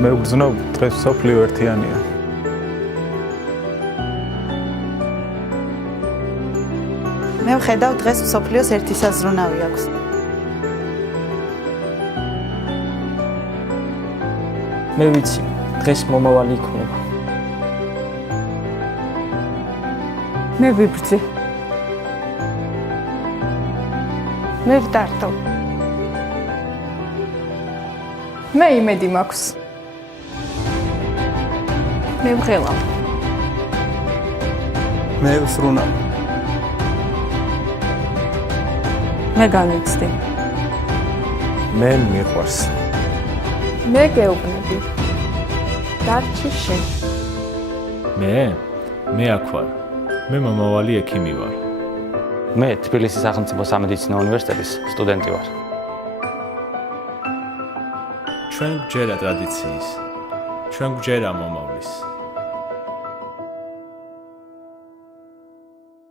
მე ვგრძნობ დღეს სოფლიო ერთიანია. მე ვხედავ დღეს სოფლიოს ერთი საზრუნავი აქვს. მე ვიცი, დღეს მომავალი იქნება. მე ვიბრძი. მე ვდარტო. მე იმედი მაქვს. მე ვღელავ. მე ვსრუნავ. მე განვიცდი. მე მიყვარს. მე გეუბნები. დარჩი შენ. მე აქ ვარ. მე მომავალი ექიმი ვარ. მე თბილისის სახელმწიფო სამედიცინო უნივერსიტეტის სტუდენტი ვარ. ჩვენ გვჯერა ტრადიციის. ჩვენ გვჯერა მომავლის.